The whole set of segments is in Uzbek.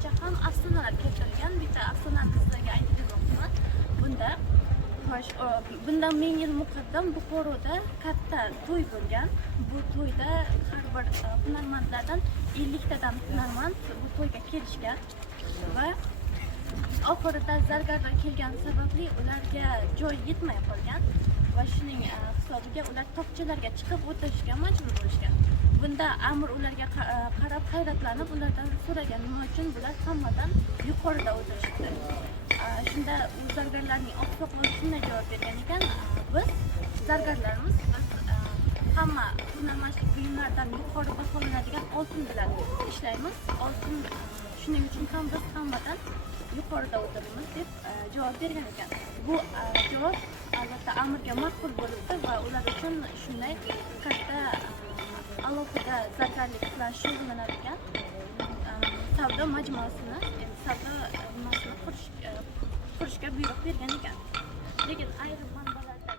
bo'yicha ham afsonalar keltirilgan. Bitta afsonani sizlarga aytib o'tmoqchiman. Bundan 1000 yil muqaddam Buxoroda katta to'y bo'lgan. Bu to'yda har bir hunarmandlardan 50 tadan hunarmand bu to'yga kelishgan va oxirida zargarlar kelgani sababli ularga joy yetmay qolgan va shuning hisobiga ular tokchalarga chiqib o'tirishga majbur bo'lishgan. Bunda amir ularga qarab hayratlanib ulardan so'ragan, nima uchun bular hammadan yuqorida o'tirishibdi. Shunda u zargarlarning oqsoqoli shunday javob bergan ekan, biz zargarlarimiz hamma hunarmandchilik buyumlaridan yuqori baholanadigan oltin bilan ishlaymiz. Oltin shuning uchun ham biz hammadan yuqorida o'tiramiz deb javob bergan ekan. Bu javob albatta amirga ma'qul bo'libdi va ular uchun shunday katta alohida zargarlik bilan shug'ullanadigan savdo majmuasini, savdo nimasini qurishga buyruq bergan ekan. Lekin ayrim manbalarda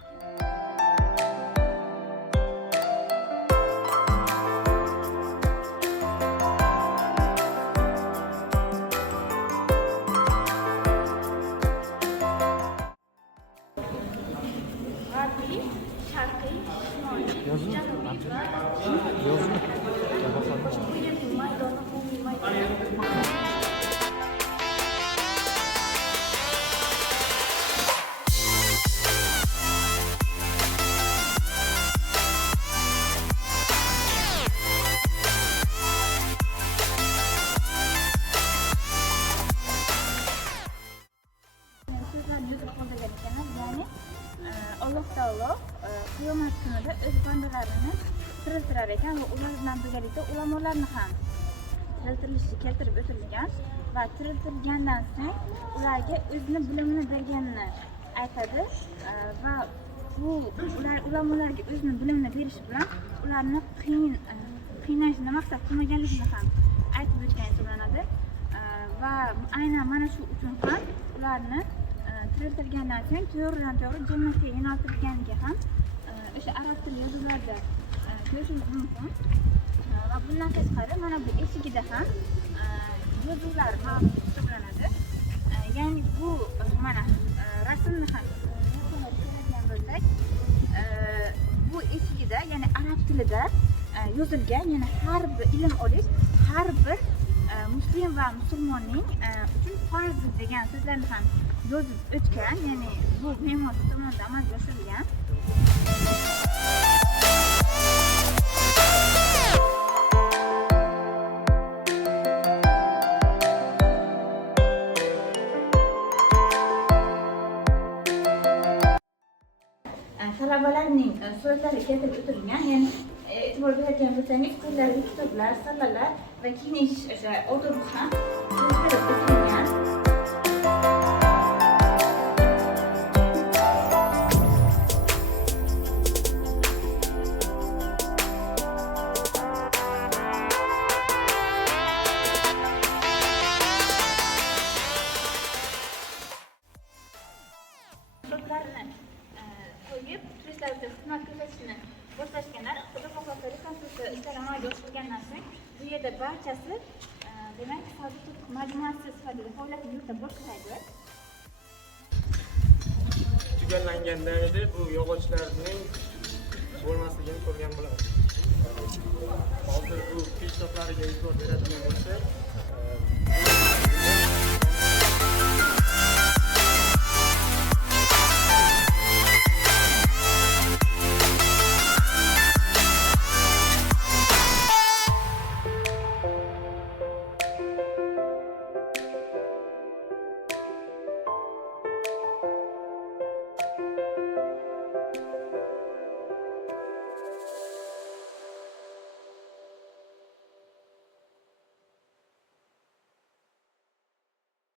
g'arbiy, sharqiy, shimoliy, janubiy va bu yerning maydoni umumiy maydon. Alloh taolo qiyomat kunida o'z bandalarini tiriltirar ekan va ular bilan birgalikda ulamolarni ham tiriltirilishi keltirib o'tilgan va tiriltirgandan so'ng ularga o'zini bilimini berganini aytadi va bu ulamolarga o'zini bilimini berishi bilan ularni qiynashni maqsad qilmaganligini ham aytib o'tgan hisoblanadi va aynan mana shu uchun ham ularni tiriltirgandan so'ng to'g'ridan to'g'ri jannatga yo'naltirilganiga ham o'sha arab tili yozuvlarida ko'rishingiz mumkin va bundan tashqari mana bu eshigida ham yozuvlar mavjud hisoblanadi. Ya'ni bu mana rasmni ham ko'radigan bo'lsak, bu eshigida ya'ni arab tilida yozilgan, ya'ni har bir ilm olish har bir muslim va musulmonning uchun farz degan so'zlarni ham yozib o'tgan, ya'ni bu me'mor tomonidan amalga oshirilgan. Talabalarning suratlari keltirib o'tilgan, ya'ni e'tibor beradigan bo'lsangiz, qo'llarida kitoblar, sallalar va kiyinish o'sha odobi ham yozib o'tilgan. Qo'yib, turistlarga xizmat ko'rsatishni boshlashganlar, xudo-xohlasa rekonstruksiya ishlari amalga oshirilgandan so'ng bu yerda barchasi demak savdo majmuasi sifatida faoliyatini yurita boshlaydi. Tugallanganda edi bu yog'ochlarning bo'lmasligini ko'rgan bo'lamiz. Hozir bu peshtoplariga e'tibor beradigan bo'lsak,